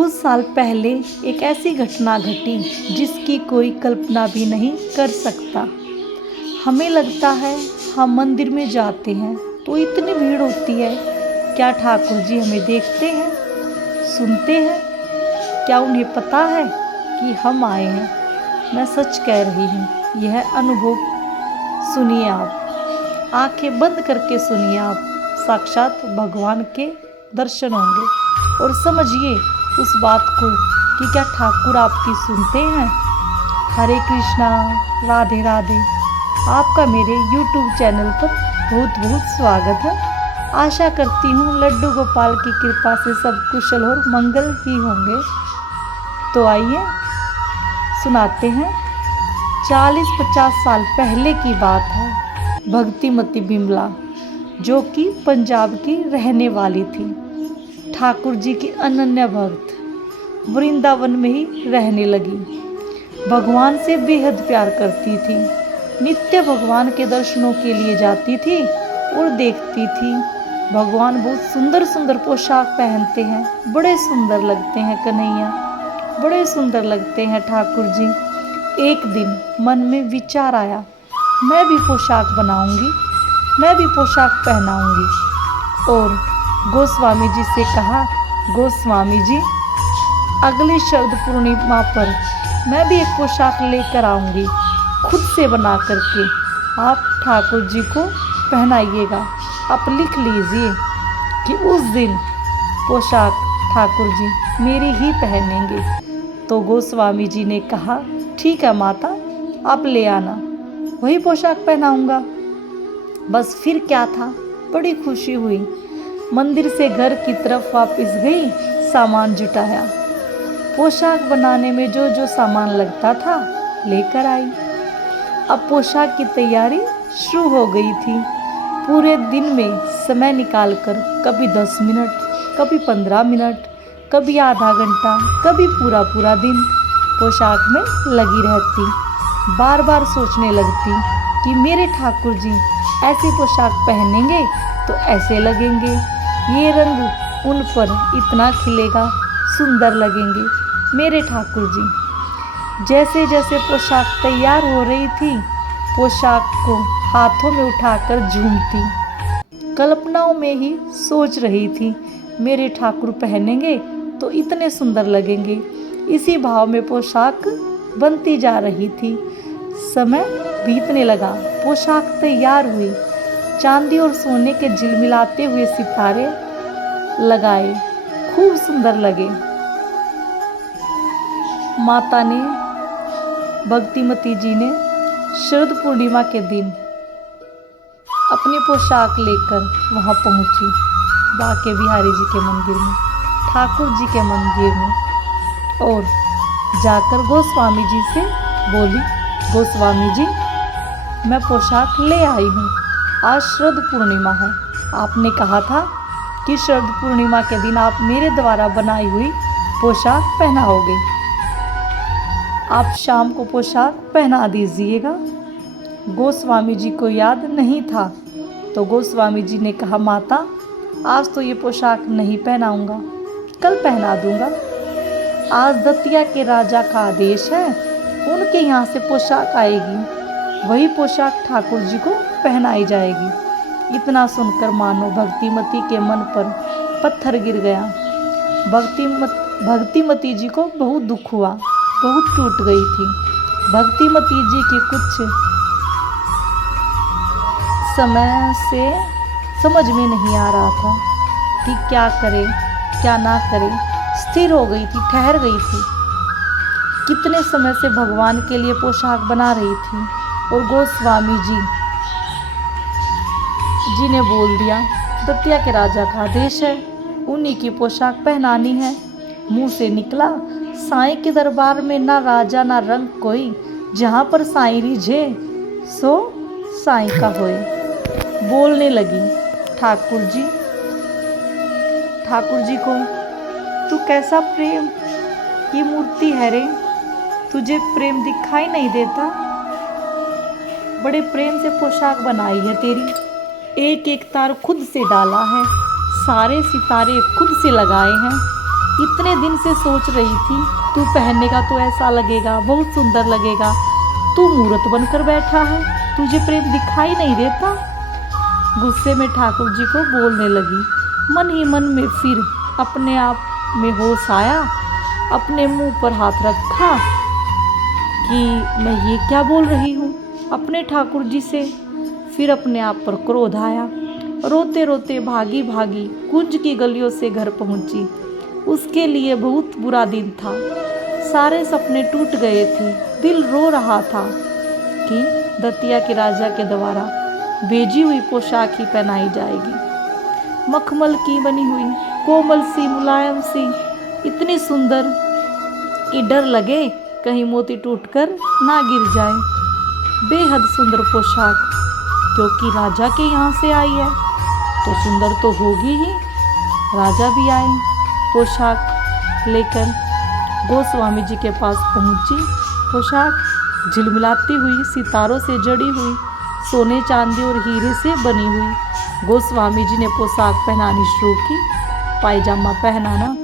कुछ साल पहले एक ऐसी घटना घटी जिसकी कोई कल्पना भी नहीं कर सकता। हमें लगता है हम मंदिर में जाते हैं तो इतनी भीड़ होती है। क्या ठाकुर जी हमें देखते हैं, सुनते हैं? क्या उन्हें पता है कि हम आए हैं? मैं सच कह रही हूँ, यह अनुभव सुनिए आप, आंखें बंद करके सुनिए आप। साक्षात भगवान के दर्शन होंगे और समझिए उस बात को कि क्या ठाकुर आपकी सुनते हैं। हरे कृष्णा, राधे राधे। आपका मेरे YouTube चैनल पर बहुत बहुत स्वागत है। आशा करती हूँ लड्डू गोपाल की कृपा से सब कुशल और मंगल ही होंगे। तो आइए सुनाते हैं। 40-50 साल पहले की बात है। भक्तिमती बिमला, जो कि पंजाब की रहने वाली थी, ठाकुर जी की अनन्य भक्त, वृंदावन में ही रहने लगी। भगवान से बेहद प्यार करती थी। नित्य भगवान के दर्शनों के लिए जाती थी और देखती थी भगवान बहुत सुंदर सुंदर पोशाक पहनते हैं। बड़े सुंदर लगते हैं कन्हैया, बड़े सुंदर लगते हैं ठाकुर जी। एक दिन मन में विचार आया, मैं भी पोशाक बनाऊंगी, मैं भी पोशाक पहनाऊंगी। और गोस्वामी जी से कहा, गोस्वामी जी अगली शरद पूर्णिमा पर मैं भी एक पोशाक लेकर आऊंगी, खुद से बना करके आप ठाकुर जी को पहनाइएगा। आप लिख लीजिए कि उस दिन पोशाक ठाकुर जी मेरी ही पहनेंगे। तो गोस्वामी जी ने कहा, ठीक है माता, आप ले आना, वही पोशाक पहनाऊंगा। बस फिर क्या था, बड़ी खुशी हुई। मंदिर से घर की तरफ वापस गई, सामान जुटाया। पोशाक बनाने में जो जो सामान लगता था लेकर आई। अब पोशाक की तैयारी शुरू हो गई थी। पूरे दिन में समय निकालकर कभी 10 मिनट, कभी 15 मिनट, कभी आधा घंटा, कभी पूरा पूरा दिन पोशाक में लगी रहती। बार बार सोचने लगती कि मेरे ठाकुर जी ऐसी पोशाक पहनेंगे तो ऐसे लगेंगे, ये रंग उन पर इतना खिलेगा, सुंदर लगेंगे मेरे ठाकुर जी। जैसे जैसे पोशाक तैयार हो रही थी, पोशाक को हाथों में उठाकर झूमती, कल्पनाओं में ही सोच रही थी मेरे ठाकुर पहनेंगे तो इतने सुंदर लगेंगे। इसी भाव में पोशाक बनती जा रही थी। समय बीतने लगा, पोशाक तैयार हुई। चांदी और सोने के झिलमिलाते हुए सितारे लगाए, खूब सुंदर लगे। माता ने, भक्तिमती जी ने शरद पूर्णिमा के दिन अपनी पोशाक लेकर वहां पहुंची, बाके बिहारी जी के मंदिर में, ठाकुर जी के मंदिर में, और जाकर गोस्वामी जी से बोली, गोस्वामी जी मैं पोशाक ले आई हूँ, आज शरद पूर्णिमा है। आपने कहा था कि शरद पूर्णिमा के दिन आप मेरे द्वारा बनाई हुई पोशाक पहनाओगे। आप शाम को पोशाक पहना दीजिएगा। गोस्वामी जी को याद नहीं था तो गोस्वामी जी ने कहा, माता आज तो ये पोशाक नहीं पहनाऊंगा, कल पहना दूंगा। आज दतिया के राजा का आदेश है, उनके यहाँ से पोशाक आएगी, वही पोशाक ठाकुर जी को पहनाई जाएगी। इतना सुनकर मानो भक्तिमती के मन पर पत्थर गिर गया। भक्तिमती जी को बहुत दुख हुआ, बहुत टूट गई थी। भक्तिमती जी की कुछ समय से समझ में नहीं आ रहा था कि क्या करे क्या ना करे। स्थिर हो गई थी, ठहर गई थी। कितने समय से भगवान के लिए पोशाक बना रही थी और गोस्वामी जी ने बोल दिया, दतिया के राजा का आदेश है, उन्हीं की पोशाक पहनानी है। मुंह से निकला, साईं के दरबार में ना राजा ना रंग कोई, जहाँ पर साईं रिझे सो साईं का होए। बोलने लगी, ठाकुर जी को, तू कैसा प्रेम की मूर्ति है रे, तुझे प्रेम दिखाई नहीं देता? बड़े प्रेम से पोशाक बनाई है तेरी, एक एक तार खुद से डाला है, सारे सितारे खुद से लगाए हैं, इतने दिन से सोच रही थी, तू पहनेगा तो ऐसा लगेगा, बहुत सुंदर लगेगा। तू मूर्त बनकर बैठा है, तुझे प्रेम दिखाई नहीं देता। गुस्से में ठाकुर जी को बोलने लगी। मन ही मन में फिर अपने आप में होश आया, अपने मुंह पर हाथ रखा कि मैं ये क्या बोल रही हूँ अपने ठाकुर जी से। फिर अपने आप पर क्रोध आया। रोते रोते भागी भागी कुंज की गलियों से घर पहुंची। उसके लिए बहुत बुरा दिन था। सारे सपने टूट गए थे। दिल रो रहा था कि दतिया के राजा के द्वारा भेजी हुई पोशाक ही पहनाई जाएगी। मखमल की बनी हुई, कोमल सी, मुलायम सी, इतनी सुंदर कि डर लगे कहीं मोती टूटकर ना गिर जाए। बेहद सुंदर पोशाक, क्योंकि राजा के यहाँ से आई है तो सुंदर तो होगी ही। राजा भी आए पोशाक लेकर, गोस्वामी जी के पास पहुंची। पोशाक झिलमिलाती हुई, सितारों से जड़ी हुई, सोने चांदी और हीरे से बनी हुई। गोस्वामी जी ने पोशाक पहनानी शुरू की, पायजामा पहनाना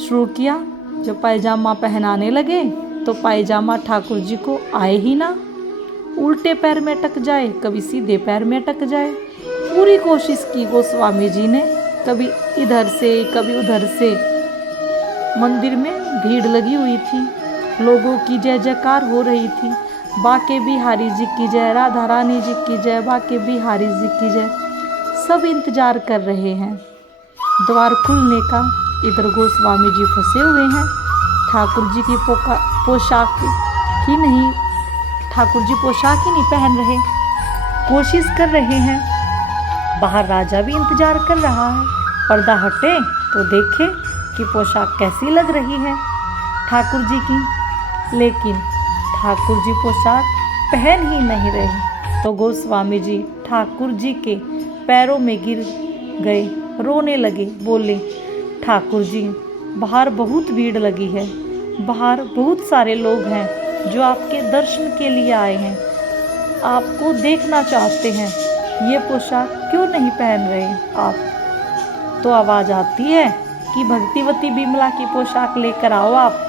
शुरू किया। जब पायजामा पहनाने लगे तो पायजामा ठाकुर जी को आए ही ना। उल्टे पैर में अटक जाए, कभी सीधे पैर में अटक जाए। पूरी कोशिश की गोस्वामी जी ने, कभी इधर से कभी उधर से। मंदिर में भीड़ लगी हुई थी, लोगों की जय जयकार हो रही थी। बाके बिहारी जी की जय, राधा रानी जी की जय, बाके बिहारी जी की जय। सब इंतजार कर रहे हैं द्वार खुलने का। इधर गोस्वामी जी फंसे हुए हैं। ठाकुर जी की पोशाक ही नहीं, ठाकुर जी पोशाक ही नहीं पहन रहे, कोशिश कर रहे हैं। बाहर राजा भी इंतजार कर रहा है। पर्दा हटे तो देखे कि पोशाक कैसी लग रही है ठाकुर जी की। लेकिन ठाकुर जी पोशाक पहन ही नहीं रहे तो गोस्वामी जी ठाकुर जी के पैरों में गिर गए, रोने लगे। बोले, ठाकुर जी, बाहर बहुत भीड़ लगी है, बाहर बहुत सारे लोग हैं जो आपके दर्शन के लिए आए हैं, आपको देखना चाहते हैं। ये पोशाक क्यों नहीं पहन रहे आप? तो आवाज़ आती है कि भक्तिवती बिमला की पोशाक लेकर आओ आप।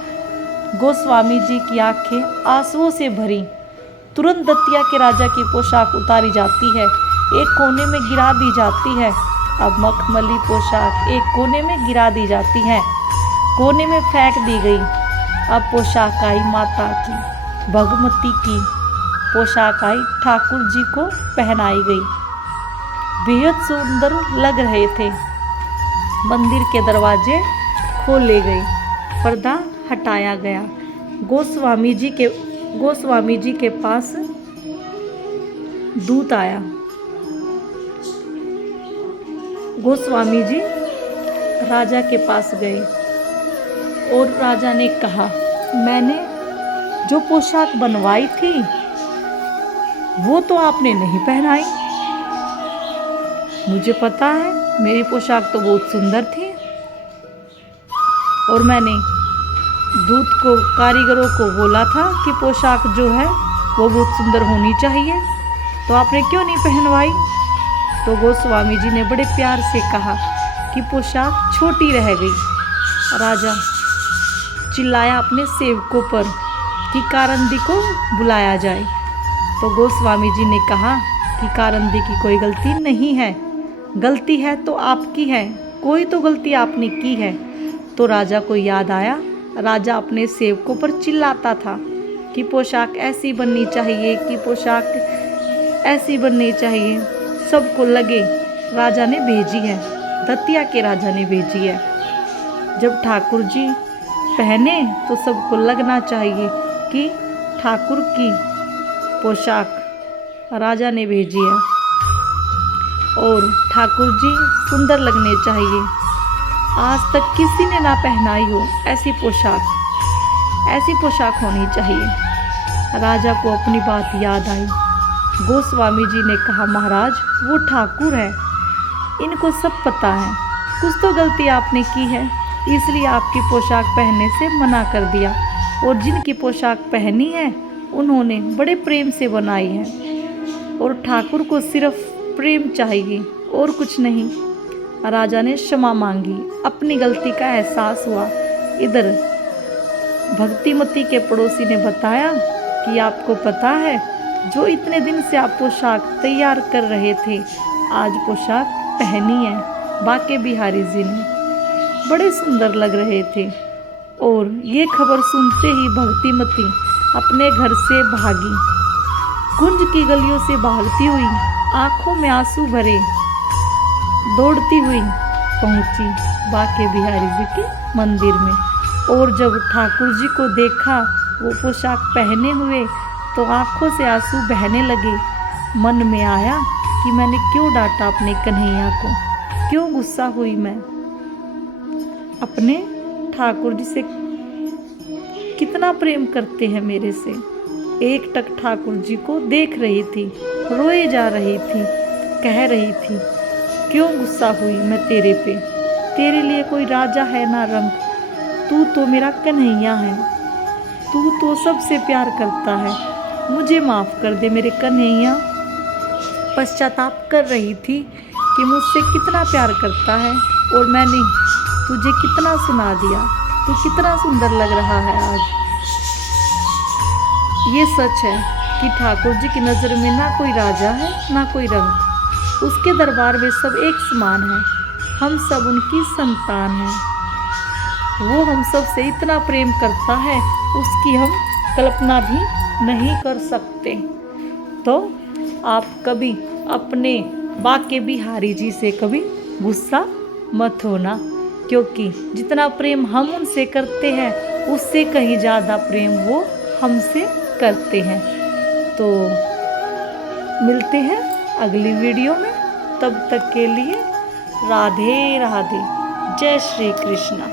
गोस्वामी जी की आंखें आंसुओं से भरी। तुरंत दतिया के राजा की पोशाक उतारी जाती है, एक कोने में गिरा दी जाती है। अब मखमली पोशाक एक कोने में गिरा दी जाती है, कोने में फेंक दी गई। अब पोशाक आई माता की, भगवती की पोशाक आई, ठाकुर जी को पहनाई गई। बेहद सुंदर लग रहे थे। मंदिर के दरवाजे खोले गए, पर्दा हटाया गया। गोस्वामी जी के पास दूत आया। गोस्वामी जी राजा के पास गए और राजा ने कहा, मैंने जो पोशाक बनवाई थी वो तो आपने नहीं पहनाई। मुझे पता है, मेरी पोशाक तो बहुत सुंदर थी और मैंने दूत को, कारीगरों को बोला था कि पोशाक जो है वो बहुत सुंदर होनी चाहिए, तो आपने क्यों नहीं पहनवाई? तो गोस्वामी जी ने बड़े प्यार से कहा कि पोशाक छोटी रह गई। राजा चिल्लाया अपने सेवकों पर कि कारंदी को बुलाया जाए। तो गोस्वामी जी ने कहा कि कारंदी की कोई गलती नहीं है, गलती है तो आपकी है, कोई तो गलती आपने की है। तो राजा को याद आया, राजा अपने सेवकों पर चिल्लाता था कि पोशाक ऐसी बननी चाहिए, कि पोशाक ऐसी बननी चाहिए, सबको लगे। राजा ने भेजी है, दतिया के राजा ने भेजी है। जब ठाकुर जी पहने तो सबको लगना चाहिए कि ठाकुर की पोशाक राजा ने भेजी है और ठाकुर जी सुंदर लगने चाहिए। आज तक किसी ने ना पहनाई हो ऐसी पोशाक होनी चाहिए। राजा को अपनी बात याद आई। गोस्वामी जी ने कहा, महाराज वो ठाकुर है, इनको सब पता है, कुछ तो गलती आपने की है, इसलिए आपकी पोशाक पहनने से मना कर दिया। और जिनकी पोशाक पहनी है उन्होंने बड़े प्रेम से बनाई है और ठाकुर को सिर्फ प्रेम चाहिए और कुछ नहीं। राजा ने क्षमा मांगी, अपनी गलती का एहसास हुआ। इधर भक्तिमती के पड़ोसी ने बताया कि आपको पता है, जो इतने दिन से आप पोशाक तैयार कर रहे थे, आज पोशाक पहनी है। बाके बिहारी जी ने बड़े सुंदर लग रहे थे। और ये खबर सुनते ही भक्तिमती अपने घर से भागी, कुंज की गलियों से भागती हुई, आंखों में आंसू भरे दौड़ती हुई पहुंची बाके बिहारी जी के मंदिर में। और जब ठाकुर जी को देखा वो पोशाक पहने हुए, तो आंखों से आंसू बहने लगे। मन में आया कि मैंने क्यों डांटा अपने कन्हैया को, क्यों गुस्सा हुई मैं। अपने ठाकुर जी से कितना प्रेम करते हैं मेरे से। एक टक ठाकुर जी को देख रही थी, रोए जा रही थी, कह रही थी, क्यों गुस्सा हुई मैं तेरे पे। तेरे लिए कोई राजा है ना रंग, तू तो मेरा कन्हैया है, तू तो सबसे प्यार करता है, मुझे माफ़ कर दे मेरे कन्हैया। पश्चाताप कर रही थी कि मुझसे कितना प्यार करता है और मैंने तुझे कितना सुना दिया, तू कितना सुंदर लग रहा है आज। ये सच है कि ठाकुर जी की नज़र में ना कोई राजा है ना कोई रंग, उसके दरबार में सब एक समान है। हम सब उनकी संतान हैं। वो हम सब से इतना प्रेम करता है, उसकी हम कल्पना भी नहीं कर सकते। तो आप कभी अपने बाके बिहारी जी से कभी गुस्सा मत होना, क्योंकि जितना प्रेम हम उनसे करते हैं, उससे कहीं ज़्यादा प्रेम वो हमसे करते हैं। तो मिलते हैं अगली वीडियो में, तब तक के लिए राधे राधे, जय श्री कृष्णा।